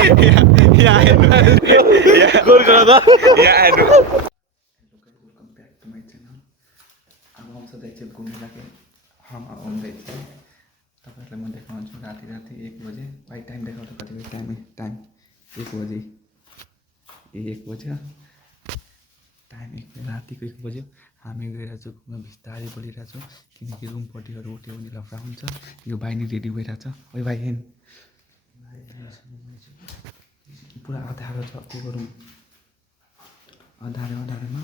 यहाँ हेर्नु गोल गर त यहाँ हेर्नु welcome back to my channel. अब हम सधैँ घुम्न लागे हम आउँदै थिएँ तपाईँहरूलाई म देखाउँछु राति राति 1 बजे भाइ टाइम देखाउँछु कति बजी टाइम 1 बजे 1 बज्यो टाइम 1 रातिको 1 बज्यो हामी गइरहेको छौँ घुम्न बिस्तारै बोलिरहेको छौँ किनकि रुमपट्टिहरू उठ्यो भने लफडा हुन्छ यो भाइ नि रेडी भइरहेछ ओइ भाइ हेर्नु पुरा अँध्यारो छ के गरौँ अँध्यारोमा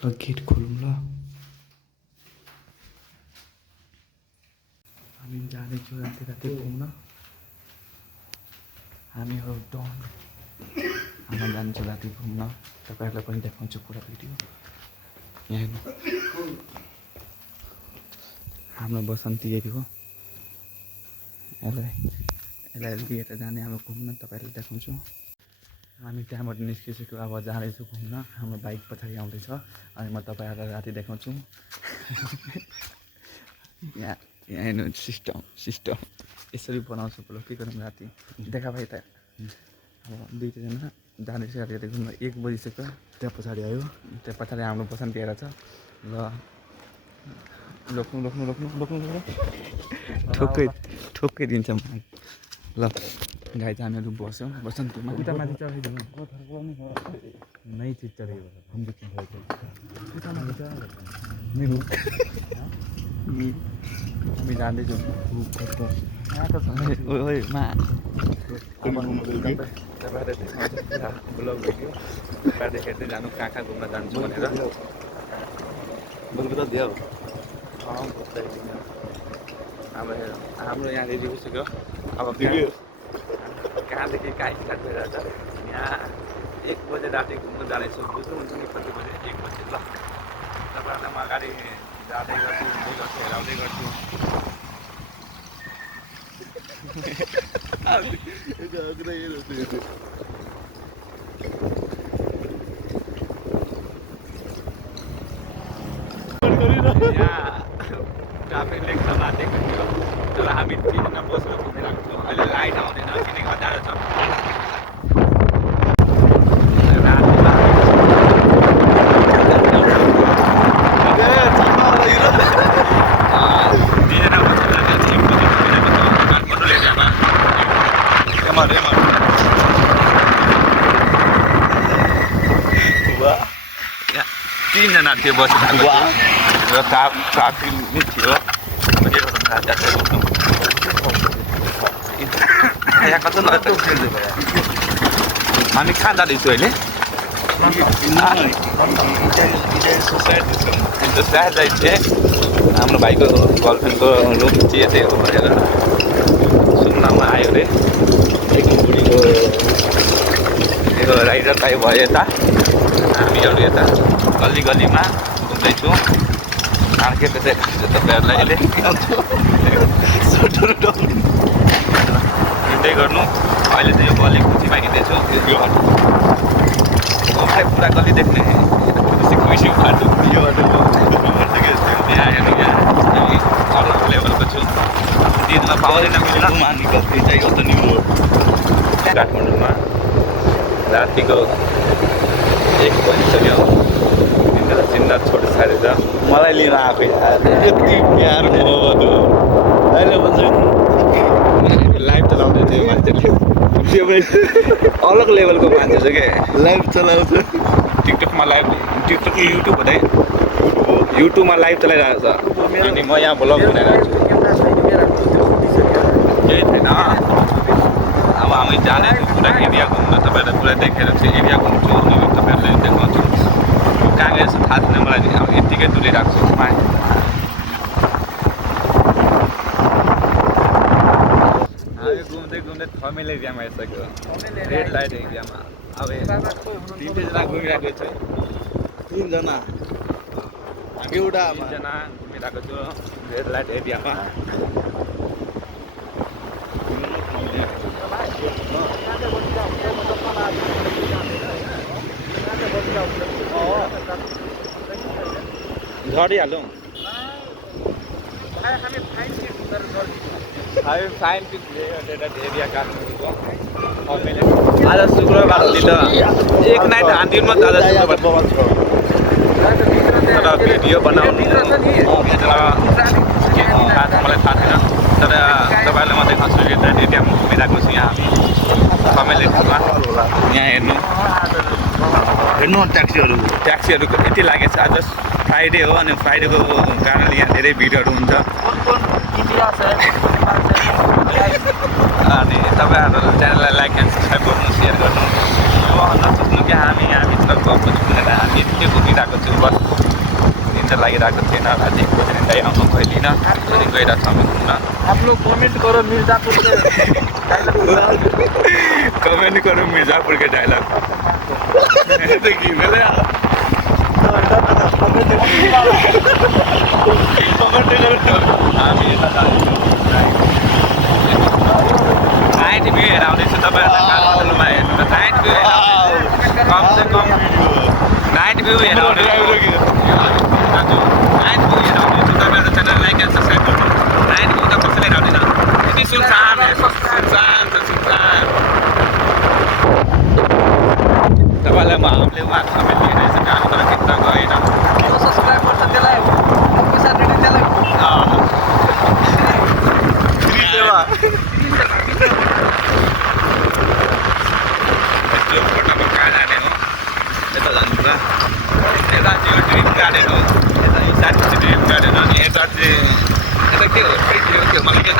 ल गेट खोलौँ ल हामी जाँदैछौँ राति राति घुम्न हामीहरू डन हामी जान्छौँ राति घुम्न तपाईँहरूलाई पनि देखाउँछु पुरा भिडियो यहाँ हाम्रो बसन्ती एरिया हो यसलाई लिएर जाने अब घुम्न तपाईँहरूलाई देखाउँछु हामी त्यहाँबाट निस्किसक्यो अब जाँदैछौँ घुम्न हाम्रो बाइक पछाडि आउँदैछ अनि म तपाईँहरूलाई राति देखाउँछु यहाँ हेर्नु सिस्टम यसरी बनाउँछु ल के गरौँ राति देखा भाइ त अब दुईजना जाँदैछ अलिकति घुम्न 1 बजिसक्यो त्यहाँ पछाडि आयो त्यहाँ पछाडि हाम्रो बसन्ती आएर छ ल रोक्नु ठोक्कै दिन्छ मलाई ल गाई चाहिँ हामीहरू बस्यौँ बसन्तीमा माथि चढाइदिउँ नै चिज चढेको हामी जाँदैछौँ ब्लग भिडियो हेर्दै जानु कहाँ घुम्न जान्छु भनेर अब हाम्रो यहाँ रेडी भइसक्यो अब कहाँदेखि कहाँ स्टार्ट भइरहेछ यहाँ 1 बजे राति घुम्नु जाँदैछु बुझ्नुहुन्छ नि कति बजे 1 बजे ल तपाईँहरूलाई म अगाडि जाँदै गर्छु हेराउँदै गर्छु यहाँ ट्राफिक लेख्छ नदेख्नु थियो तर हामी 3 जना बसेर घुमिरहेको छौँ अहिले लाइट आउँदैन किनकि अँध्यारो छ तीनजना थियो बसेर र ट्राफिक नि थियो यहाँ कस्तो हामी कहाँ जाँदैछौँ अहिले हाम्रो भाइको गर्लफ्रेन्डको रुम चाहिँ यतै हो भनेर सुन्नमा आयो अरे बुढीको राइडर टाइप भयो यता हामीहरू यता गल्ली गल्लीमा घुम्दैछौँ के त्यसै तपाईँहरूलाई अहिले हिँड्दै गर्नु अहिले चाहिँ यो गल्ली खुसीमा हिँड्दैछु पुरा गल्ली देख्ने खुसी बाटो यो बाटो यहाँ हेर्नु यहाँ अर्को लेभलको छु दिनमा पाउँदैन काठमाडौँमा रातिको 1 बजिसक्यो चिन्ता छोड छाडेर मलाई लिन आएको यति प्यार मोहब्बत हो अहिले भन्छ लाइभ चलाउँदै थियो मान्छेले त्यो पनि अलग लेभलको मान्छे छ क्या लाइभ चलाउँछ टिकटकमा लाइभ टिकटक युट्युब हुँदै युट्युबमा लाइभ चलाइरहेको छ अनि म यहाँ भ्लग बनाइरहेको छु केही छैन अब हामी जाँदैछौँ पुरा एरिया घुम्न तपाईँहरूलाई पुरा देखेर चाहिँ एरिया घुम्छु अनि तपाईँहरूलाई देखाउँछु कहाँ गएछ थाहा छैन मलाई अब यत्तिकै डुलिरहेको छु हामी घुम्दै थमेल एरियामा आइसक्यो रेड लाइट एरियामा अब 3 जना घुमिरहेको छु 3 जना हामी एउटा 3 जना घुमिरहेको छु रेड लाइट एरियामा झरिहालौँ हामी फाइन हामी फाइन पिस एरिया काठमाडौँको आज शुक्रबार हो नि त एक नाइट हानिदिउँ त आज शुक्रबार तर भिडियो बनाउनु र के खास मलाई थाहा छैन तर तपाईँहरूलाई म देखाउँछु एरियामा घुमिरहेको छु यहाँ सबैले यहाँ हेर्नु ट्याक्सीहरू यति लागेको छ आज फ्राइडे हो अनि फ्राइडेको कारणले यहाँ धेरै भिडहरू हुन्छ अनि तपाईँहरू च्यानललाई लाइक एन्ड सब्सक्राइब गर्नु सेयर गर्नु नसोच्नु कि हामी यहाँभित्र गएको छौँ हामी यति घुमिरहेको छु बस निन्दा लागिरहेको थिएन राति खोजिँदै आउनु कहिलेन अनि गइरहेको छ हामी घुम्न कमेन्ट करो मिर्जापुर के डायलॉग नाइट भ्यू हेरेर आउँदैछु तपाईँहरूलाई काठमाडौँमा हेर्नु त नाइट भ्यू कमसे कम नाइट भ्यू हेरेर आउँदैछु तपाईँहरू च्यानल लाइक एन्ड सब्सक्राइब गर्नु नाइट भ्यू त कसैले हेराउँदैन यति सुनसान तपाईँलाई म हामीले उहाँ सबै लिइरहेछ हामी तर भित्र गएन सब्सक्राइब गर्छ त्यसलाई पैसा दिने त्यसलाई यो फोटोमा कहाँ जाने हो यता जानु त यता चाहिँ ड्रिम गार्डन हो यता साइड चाहिँ ड्रिम गार्डन हो अनि यता चाहिँ यता के हो खै के मलाई के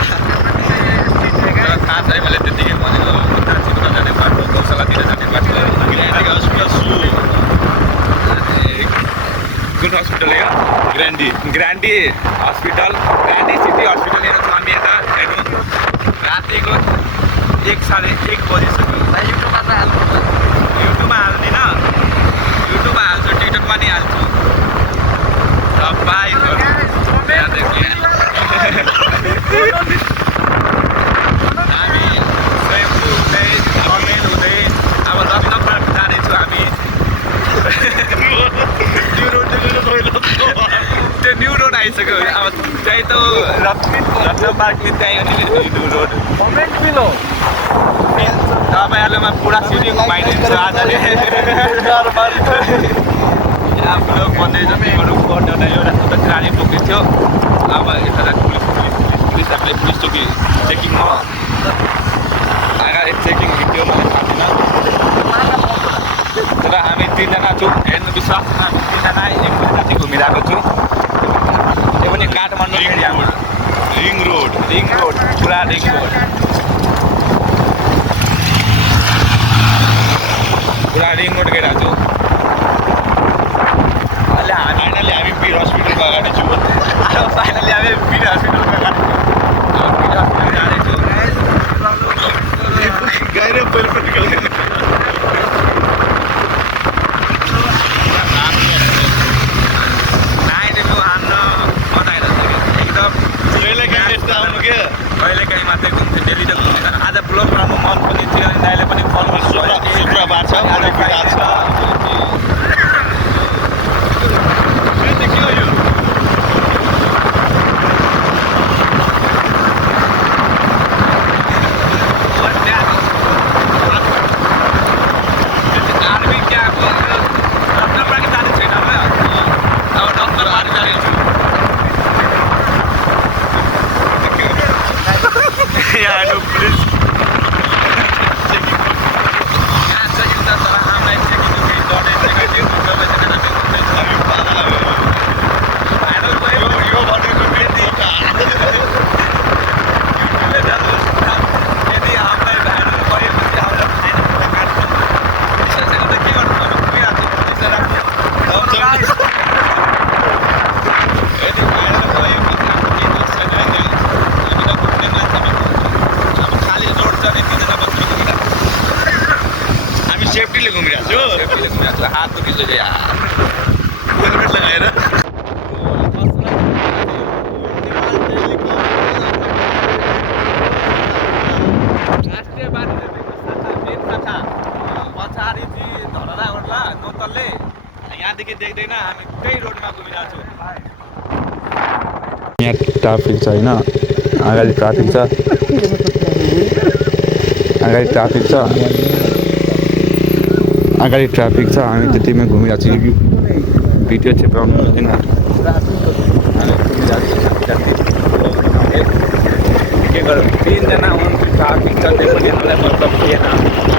थाहा छैन मैले त्यतिकै भनेको उता चित्र जाने बाटो गौशालातिर जाने बाटो कुन हस्पिटल हो ग्रान्डी हस्पिटल ग्रान्डी सिटी हस्पिटल यहाँ छ हामी यता हेर्नु रातिको 1:30 बजिसक्यो युट्युबमा हाल्दिनँ युट्युबमा हाल्छु टिकटकमा नि हाल्छु तपाईँ हामी स्वयम्भू हुँदै अमेर हुँदै अब रत्न पार्क जाँदैछु हामी त्यो न्यू रोड आइसक्यो अब त्यही त रत्न पार्कले त्यहीँ अनि न्यू रोड तपाईँहरूलाई म पुरा सिटी घुमाइदिन्छु आजले यहाँ ब्लग बन्दैछ त्यहीँबाट पर्ने एउटा गाडी बोकेको थियो अब यता पुलिस चौकी चेकिङमा अगाडि चेकिङ हिँड्यो मलाई थाहा छैन तर हामी 3 जना छौँ हेर्नु विश्वास छैन हामी 3 जना एकपल्ट राति घुमिरहेको छु त्यो पनि काठमाडौँ एरियाबाट रिङ रोड पुरा रिङ रोड पुरा रिङ रोड गइरहेको छु अहिले फाइनली हामी वीर हस्पिटलको अगाडि छौँ फाइनली हामी वीर हस्पिटलको अगाडि वीर हस्पिटल जाँदैछु गएर पहिलो कहिलेकाहीँ मात्रै घुम्थ्यो डेली त घुम्दैन आज ब्लग बनाउनु मन पनि थियो अनि दाइले पनि फल शुक्रबार छ आज फ्राइडे छ के हो यो आर्मी क्या डक्टर पनि जाने छैन अब डक्टर पनि जानेछु यहाँ पुलिस यहाँ चेकिङ त तर हामीलाई चेकिङ डढे भाइरल भयो यो भनेको फेरि यदि हामीलाई भाइरल गरेपछि हामीलाई फाइन काट्छ त्यसैले त के गर्नु पर्छ पुगिरहेको यदि भाइरल भएपछि के दोष छैन हामीलाई घुम्ने मान्छे अब खाली रोड जाने 3 जना बस्नु घुमिरहेको हामी सेफ्टीले घुमिरहेको छु सेफ्टीले घुमिरहेको हात दुखिसक्यो यार हेलमेट लगाएर राष्ट्रिय बाटोले मेन शाखा पछाडि चाहिँ धरहरा ओर्ला नौतल्ले यहाँदेखि देख्दैन हामी त्यही रोडमा घुमिरहेको छौँ यहाँ ट्राफिक छ होइन अगाडि ट्राफिक छ हामी त्यतिमै घुमिरहेको छु भिडियो चिप्राउनु हुँदैन के गरौँ 3 जना हुन् ट्राफिक छ त्यो पनि हामीलाई मतलब थिएन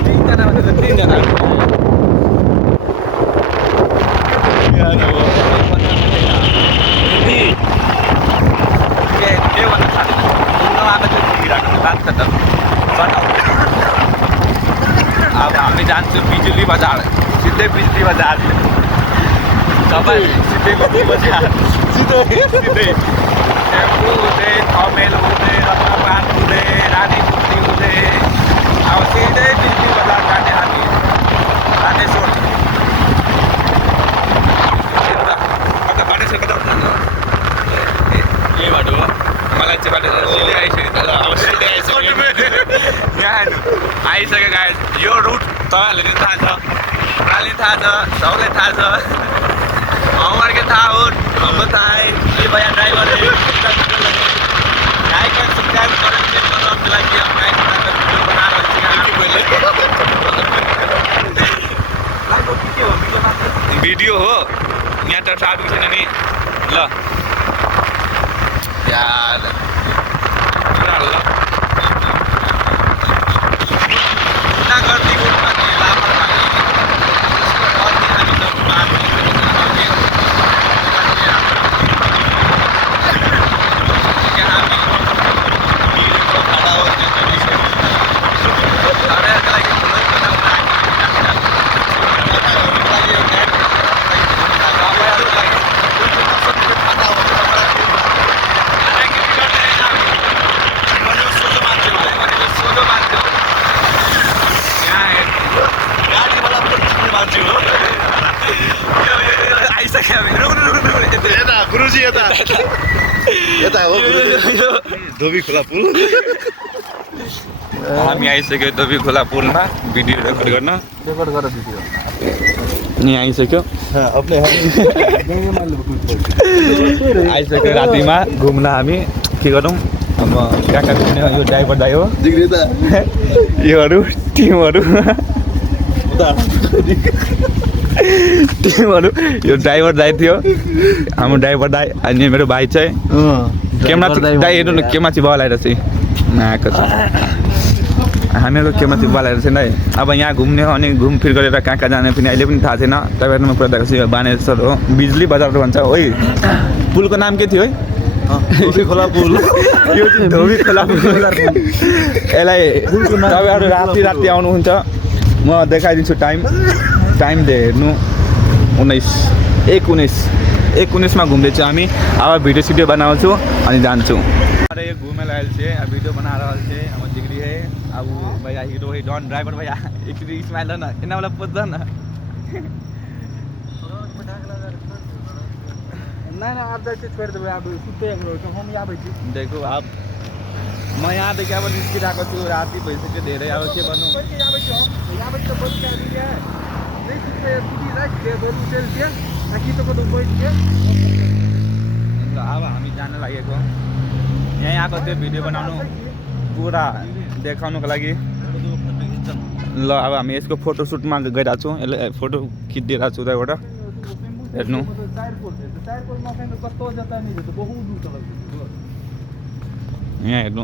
3 जना भनेर 3 जना अब हामी जान्छौँ बिजुली बजार सिधै बिजुली बजार सबै सिधै बिजुली बजार सिधै टेम्पो हुँदै थमेल हुँदै रत्नपान हुँदै रानीपुत्री हुँदै अब सिधै बिजुली बजार जाने हामी बानेश्वर बानेश्वर कता यही बाटो हो मलाई चाहिँ बाटो सिधै आइसक्यो अब सिधै आइसक्यो यहाँ आइसक्यो गाइस यो रुट तपाईँहरूले थाहा छ मलाई थाहा छ सबैलाई थाहा छ उहाँहरूको थाहा हो हाम्रो थाहा है ये भैया ड्राइभर है गाइस सब्सक्राइब गरेर चेक गर्नको लागि हम गाइस भिडियो बनाएर भिडियो हो यहाँ त ट्राफिक छैन नि ल यार गुरुजी यता हो धोबी खोला पुल हामी आइसक्यो धोबी खोला पुलमा भिडियो रेकर्ड गर्न नि आइसक्यो आइसक्यो रातिमा घुम्न हामी के गरौँ अब कहाँ कहाँ घुम्ने यो ड्राइभर दाइ हो योहरू टिमहरू यो ड्राइभर दाइ थियो हाम्रो ड्राइभर दाइ अनि मेरो भाइ चाहिँ केमा दाइ हेर्नु न केमा चाहिँ बलाएर चाहिँ आएको छ हामीहरू केमा चाहिँ बलाएर चाहिँ दाइ अब यहाँ घुम्ने अनि घुमफिर गरेर कहाँ कहाँ जाने पनि अहिले पनि थाहा छैन तपाईँहरूमा कुरा छु बानेश्वर हो बिजुली बजार भन्छ ओइ पुलको नाम के थियो है धोबी खोला पुल यो चाहिँ धोबी खोला पुल यसलाई तपाईँहरू राति आउनुहुन्छ म देखाइदिन्छु टाइम दे हेर्नु 19:19 घुम्दैछु हामी अब भिडियो सिडियो बनाउँछु अनि जान्छु अरे ये घूमे लायल छे अब वीडियो बना रहल छे हम डिग्री है अब भैया हीरो है डॉन ड्राइवर भैया एक स्माइल न एना वाला पोज न नहीं ना आप जाके छोड़ देबे अब सुते हम आबै छी देखो आप म यहाँ देखि अब निस्किरहेको छु राति भइसक्यो धेरै अब के भन्नु अब हामी जान लागेको यहीँ आएको थियो भिडियो बनाउनु पुरा देखाउनुको लागि ल अब हामी यसको फोटोसुटमा गइरहेको छौँ यसले फोटो खिचिदिरहेको छु उताबाट हेर्नु यहाँ हेर्नु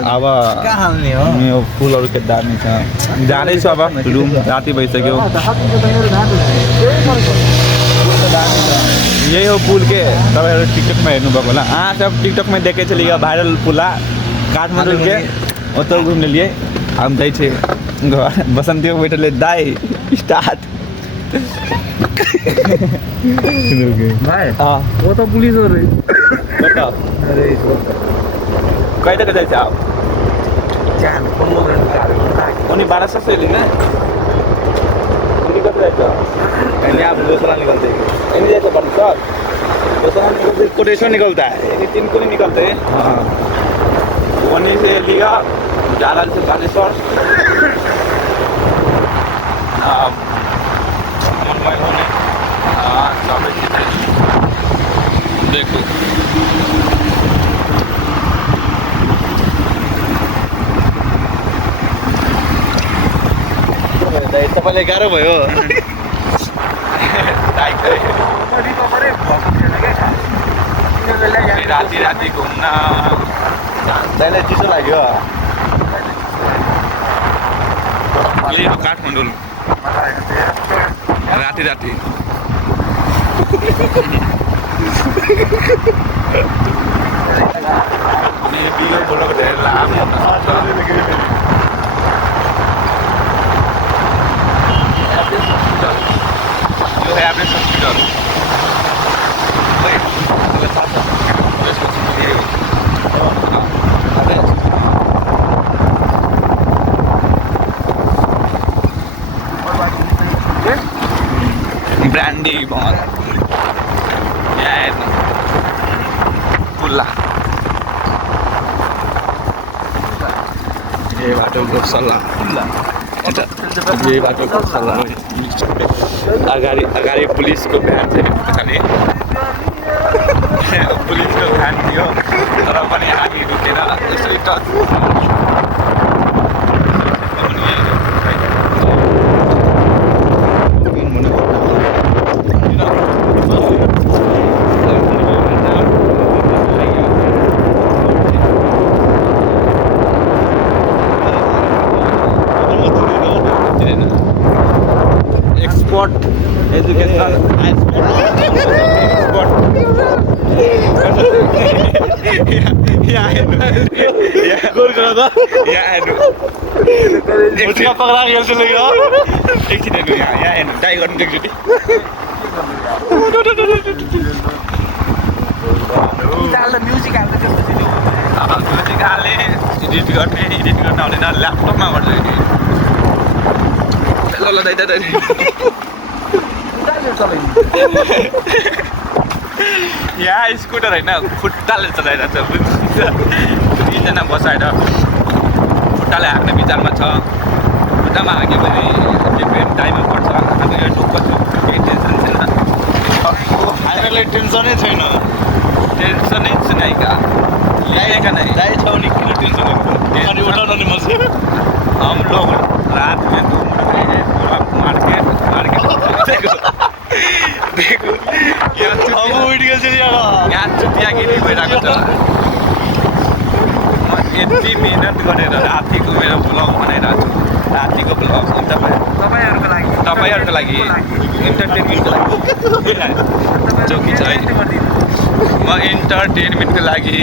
अब यो फुलहरू के दामी छ जाँदैछु अब रुम राति भइसक्यो यही हो पुल के तपाईँहरू टिकटकमा हेर्नुभएको होला सब टिकटकमा देखे छ लियो भाइरल पुला काठमाडौँ के उतो घुम्ने लिए हम जाइ छे घर बसन्ती बैठले दाई स्टार्ट भाई हाँ वो तो पुलिस हो रही बताओ अरे कहीं तक जाए आप जान उन्हीं 1200 से लेना निकल रहे कहीं आप दूसरा निकलते हैं जैसे बनता दूसरा निकलते कोटेशन निकलता है ये 3 को नहीं निकलते वहीं से लिया जाला से बालेश्वर हामीलाई तपाईँलाई गाह्रो भयो राति राति घुम्न दाइलाई चिसो लाग्यो यही हो काठमाडौँ राति राति फोटोको धेरै लामो यो एभरेज हस्पिटल ब्रान्डी यहाँ हेर्नु खुल्ला यही बाटोको सल्लाह यही बाटोको सल्लाह अगाडि अगाडि पुलिसको भ्यान थियो पछाडि पुलिसको भ्यान थियो तर पनि हामी रुकेर यसरी टच एक्सपोर्ट एजुकेसनल एकछिन हेर्नु यहाँ हेर्नु ट्राई गर्नु एकचोटि म्युजिक हाल्दा त्यसपछि म्युजिक हाल्ने एडिट गर्न हुँदैन ल्यापटपमा गर्छ ल ल दाइ दाइ यहाँ स्कुटर होइन खुट्टाले चलाइरहेको छ दुईजना बसाएर खुट्टाले हाँक्ने विचारमा छ खुट्टामा हाँक्यो भने डिफ्रेन्ट टाइममा पर्छ अब यो ढुक्क छु केही टेन्सन छैन हामीलाई टेन्सनै छैन टेन्सनै छैन क्या ल्याएका नै दाइ छ भने किन टेन्सन अनि उठाउन नि मसी हम लोग रात में घूम रहे हैं पूरा मार्केट देखो यहाँ चुतियागिरी भइरहेको छ म यति मिहिनेत गरेर रातिको मेरो ब्लग बनाइरहेको छु रातिको ब्लग तपाईँहरूको लागि इन्टरटेनमेन्टको लागि चौकी छ है म इन्टरटेनमेन्टको लागि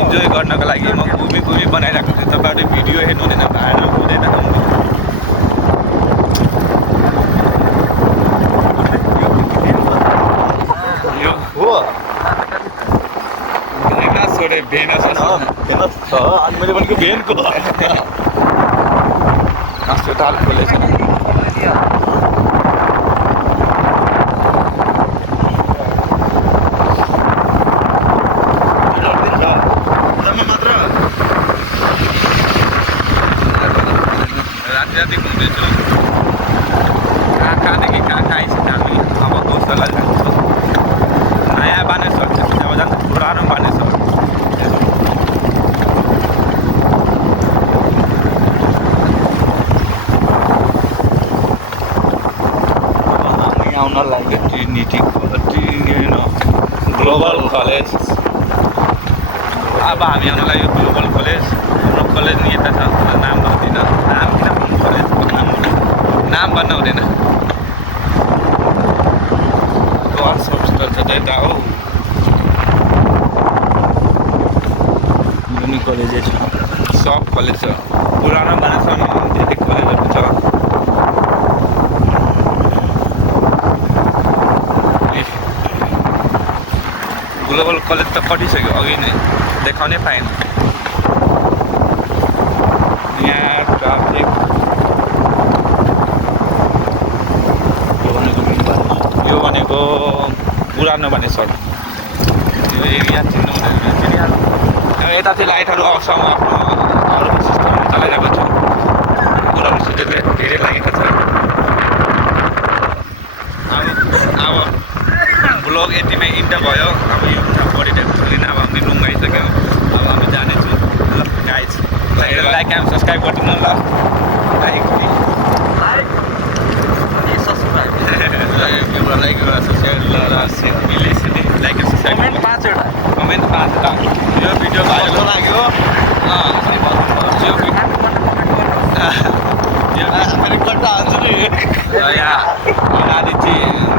इन्जोय गर्नको लागि म मुभी बनाइरहेको छु तपाईँहरूले भिडियो हेर्नु हुँदैन भाइरल हुँदैन यो हो छोडे भेना छ भेन छ अनि मैले भनेको भेनको अस्पताल खोलेछ राति घुम्दैछु कहाँदेखि कहाँ आइसक्यो हामी अब दोस्तहरूलाई जान्छौँ नयाँ बानेश्वर अब जान्छ पुरानो बानेश्वर आउन लाग्यो ट्रिनिटी ग्लोबल कलेज अब हामी आउन लाग्यो ग्लोबल कलेज हाम्रो कलेज नि यता छ नाम भन्दिनँ नाम किन भन्नु कलेज नाम भन्न हुँदैन गर्ल्स हस्पिटल छ त्यता हो युनि कलेजै छ सब कलेज छ पुरानो बानेश्वरमा धेरै कलेजहरू छ ग्लोबल कलेज त कटिसक्यो अघि नै देखाउनै पाएन यहाँ ट्राफिक यो भनेको पुरानो बानेश्वर यो एरिया चिन्नु हुँदैन चिनिहाल्नु यता चाहिँ लाइटहरू आउँछौँ आफ्नो अरू सिस्टमहरू चलाइरहेको छु पुरानो सिस्टम धेरै लागेको छ अब ब्लग यतिमै इन्टर भयो अब यो बढिरहेको छैन अब हामी रुम आइसक्यो अब हामी जानेछु ल गाइज लाइक एन्ड सब्सक्राइब गरिदिनु ल लाइक एउटा लाइक एउटा सब्सक्राइब लाइक सब्सक्राइब कमेन्ट 5 वटा कमेन्ट 5 टा यो भिडियो कस्तो लाग्यो यो भिडियो फेरि कट्टा हाल्छु नि यहाँ आदित्य